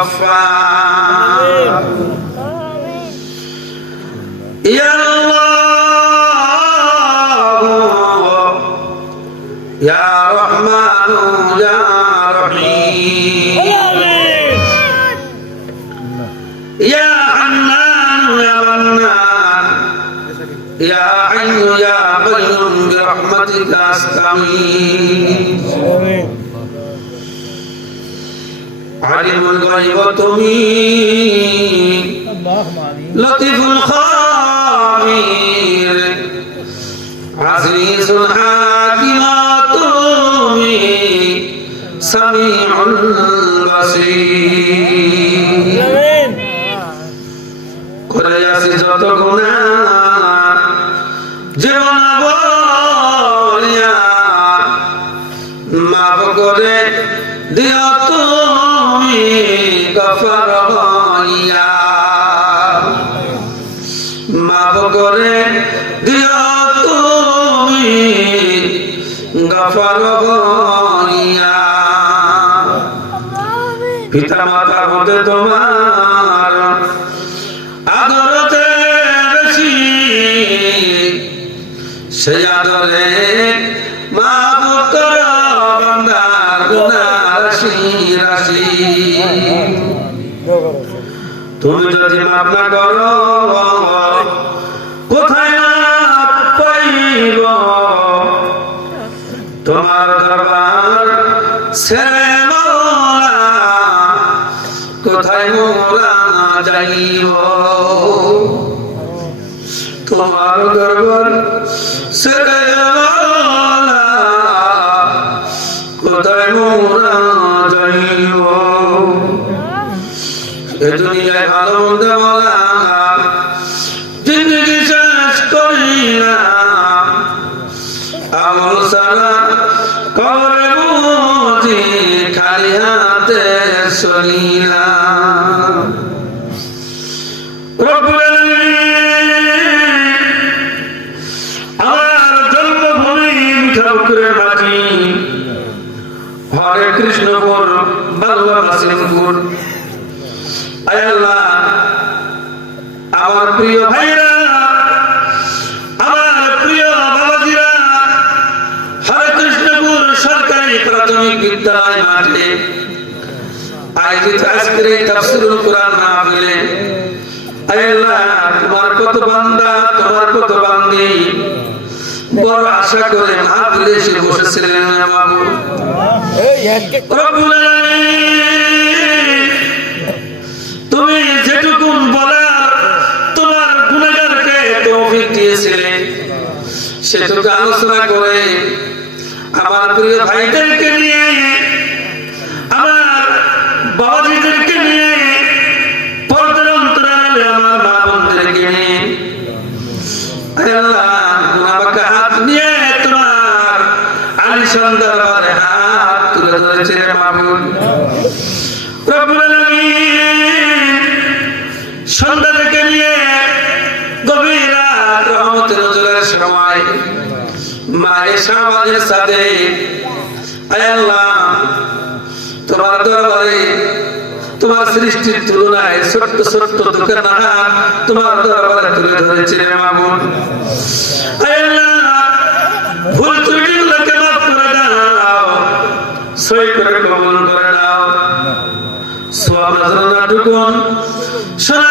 تغفر يا الله يا رحمن يا رحيم يا حنان يا منان يا حي يا قيوم برحمتك استغيث আলিমুল গায়ব তুমি। লতিফুল খাবির আজিজুল হাকিমা তুমি। সামিউল বাসির। করে আছে যত গুনাহ। গফর হইয়া মাফ করে দিও তুমি গফর হইয়া পিতা মাতা হতে তোমার তুমি যদি মাপ না করো কোথায় পাইব? তোমার দরবার ছেড়ে কোথায় মোরা যাইব? তোমার দরবার ছেড়ে কোথায় মোরা যাইব? এ দুনিয়ায় ভালো মন্দ বলা জিন্দগি শেষ করিলাম আমল সারা কবরে বুঝি খালি হাতে ঠাকুরের মাটি। হরে কৃষ্ণপুর, বাংলা নাসিমপুর আয় আল্লাহ। আমার প্রিয় ভাইরা আমার প্রিয় বাবাজিরা হরেকৃষ্ণপুর সরকারি প্রাথমিক বিদ্যালয় মাঠে আয়োজিত আজকের এই তাফসিরুল কোরআন মাহফিলে আল্লাহ তোমার কত বান্দা তোমার কত বান্দি বড় আশা করে মাহফিলে এসে বসেছিলেন বাবু? রব্বুল আলামিন, তৌফিক দিয়েছিলে সেটুকু আলোচনা করে আমার প্রিয় ভাইদেরকে নিয়ে আমার বাবাজিদেরকে সময় মায়ের সমাজের সাথে। আল্লাহ, তোমার দরবারে, তোমার সৃষ্টির তুলনায় ছোট্ট ছোট্ট দুঃখের তোমার দরবারে তুলে ধরেছে মামুন। আয় আল্লাহ, ভুল মাফ করে দাও। সই করে কবুল করে দাও সোয়াব নাটুকুন সোনার মদিনায়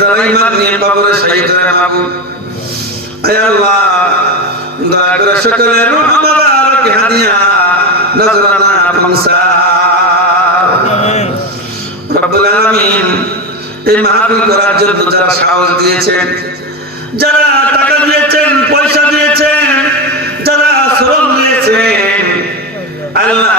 যারা ইমান নিয়ে কবরে শহীদ হয়ে মাবুদ? আয় আল্লাহ, দয়া করে সকলে রূহ মুবারক হাদিয়া নজরানা পৌঁছা রব্বুল আলামিন এই মাহফিল করার জন্য যারা সাহস দিয়েছেন, যারা টাকা দিয়েছেন, পয়সা দিয়েছেন, যারা শ্রম দিয়েছেন, আল্লাহ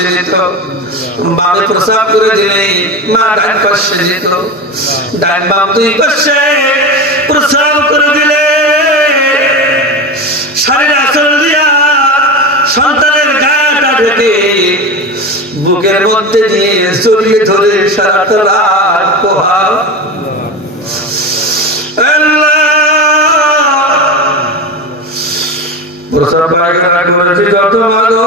পাশে যেত বামে প্রসাব করে দিলে মা ডান পাশে যেত। ডান বাম দুই পাশে প্রসাব করে দিলে। শাড়ির আচল দিয়া সন্তানের গাটা ঢেকে বুকের মধ্যে নিয়ে চলিয়ে ধরে সারাটা রাত পোহাও প্রসাব পায়খানা করেছি যত মাগো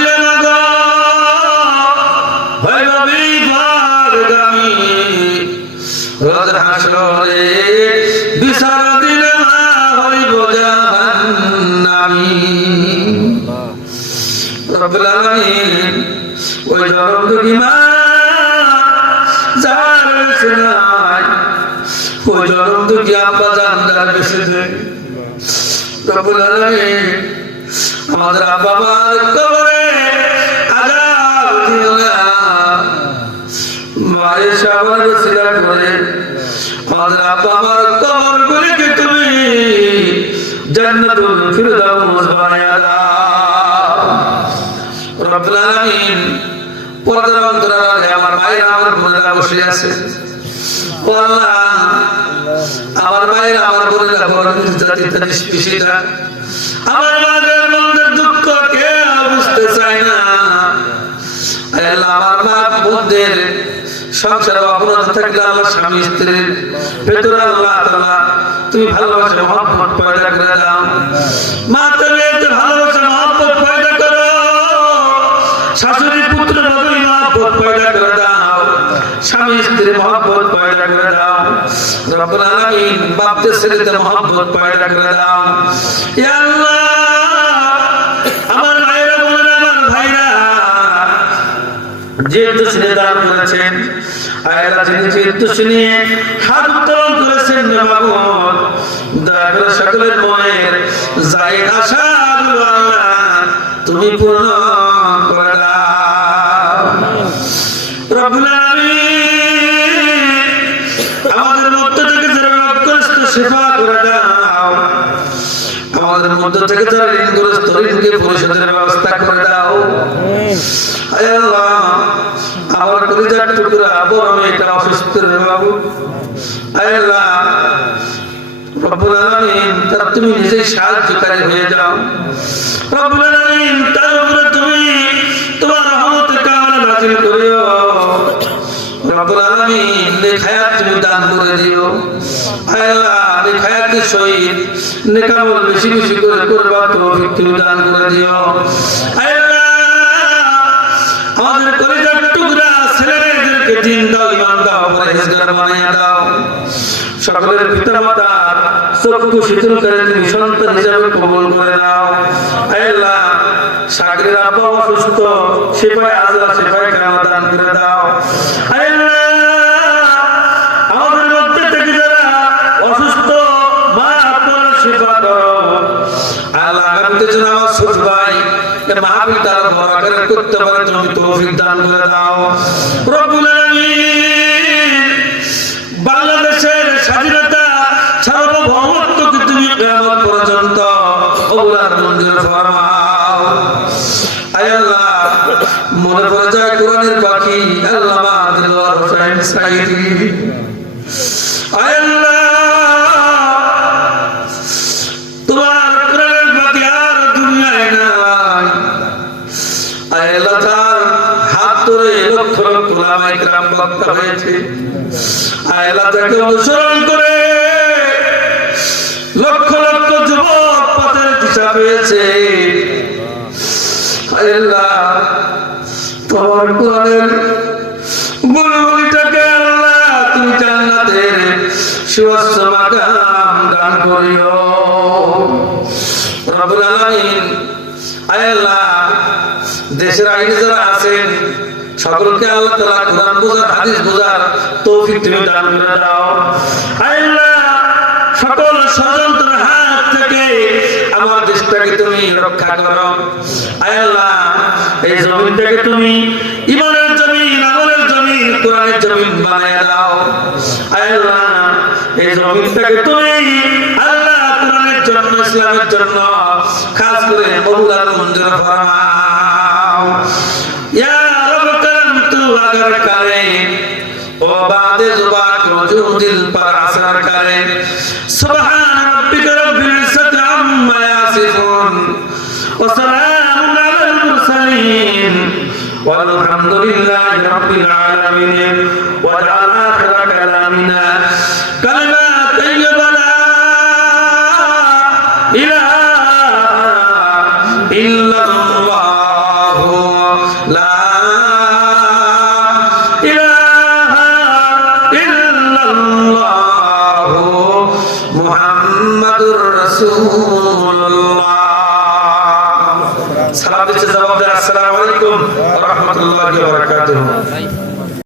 হাসরে বিচার দিলে হইব জাহান্নামী। রব্বুল আলামিন ওই জনম দুঃখী মা যার নাই ওই জনম দুঃখী আব্বা জান যার বেঁচে নেই রব্বুল আলামিন আমাদের আব্বা কবরে আযাব দিও করে আমাদের আব্বা মার কবর গুলিকে তুমি জান্নাতুল ফিরদাউস বানায়া দাও। আমার মায়ের আমার বোনেরা বসে আছে। ও আমার মায়ের আমার বোনেরা আমার মাদের বোনদের দুঃখ কে বুঝতে চায় না। আল্লাহ, আমার মা বোনদের সংসারে অপরাধ থাকলে আমার স্বামী স্ত্রীর ভেতরে আল্লাহ তাআলা তুমি ভালোবাসা মহব্বত পয়দা করে দাও। মা তুমি ভালোবাসা, মহব্বত পয়দা করো। শাশুড়ি, পুত্র নবী মহব্বত পয়দা করে দাও। স্বামী স্ত্রী মহব্বত পয়দা করে দাও। রব্বুল আলামিন বাপদের ছেলেদের মহব্বত পয়দা করে দাও। ইয়া আল্লাহ, আমার ভাইরা ছেলে দান করেছেন আয়লা যিনি হাত উত্তোলন করেছেন বাবুদ দয়া করে সকলের যাই আশা আল্লাহ তুমি পূর্ণ আমাদের মধ্য থেকে যারা সেবা করে আমাদের মধ্য থেকে যারা ঋণগ্রস্ত ঋণকে পরিশোধের ব্যবস্থা করে দাও। আল্লাহ, আমার কলিজার টুকরা বড় মেয়েটা অসুস্থ রে বাবু আল্লাহ, রব্বুল আলামিন, তার তুমি নিজেই সাহায্যকারী হয়ে যাও। রব্বুল আলামিন, তার উপরে তুমি তোমার রহমতের কামনা নাযিল করিও। রব্বুল আলামিন বেশি বেশি করে তুমি দান করে দিও। দাও, ইমান দাও দাও। সকলের পিতা চক্ষু শীতল করে তুমি সন্তান হিসাবে কবুল করে নাও। সাগরের সেপাই আজা সেপাই কামা দান করে দাও। আল্লাহ এ মাহফিল তারা বড় আকারে করতে পারে তুমি তৌফিক দান করে দাও। রব্বুল বাংলাদেশের স্বাধীনতা সার্বভৌমত্বকে তুমি কিয়ামত পর্যন্ত কবুলার মঞ্জুর ফরমাও। আয় আল্লাহ, মনে পড়ে যায় কোরআনের পাখি, আল্লামা দিলওয়ার হোসেন সাইদি। আয় আল্লাহ লক্ষ ওলামায়ে কেরাম বক্তা হয়েছে। আয় তাকে অনুসরণ করে লক্ষ লক্ষ যুবক পথের দিশা পেয়েছে আল্লাহ, তোমার তুমি জান্নাতের সুস্থ মাকাম দান করিও। রব্বুল আলামিন, আল্লাহ, দেশের আইনে যারা আছেন সকলকে আল্লাহ তাআলা কোরআন বোঝার, হাদিস বোঝার তৌফিক তুমি দান করে দাও। আল্লাহ, সকল ষড়যন্ত্রের হাত থেকে আমার দেশটাকে তুমি রক্ষা করো। আল্লাহ, এই জমিনটাকে তুমি ইমানের জমিন, আমলের জমিন, কোরআনের জমিন বানায় দাও। আল্লাহ, এই জমিনটাকে তুমি আল্লাহ কোরআনের জন্য, ইসলামের জন্য খাস করে কবুল আর মঞ্জুর তু अगर करे ओ बात जुबा को जो दिल पर असर करे सुभान रब्बिक रब्बिल इज्जति अम्मा यासिफून وسلام على المرسلين والحمد لله رب العالمين واجعل آخر كلامنا كلمة طيبة لا إله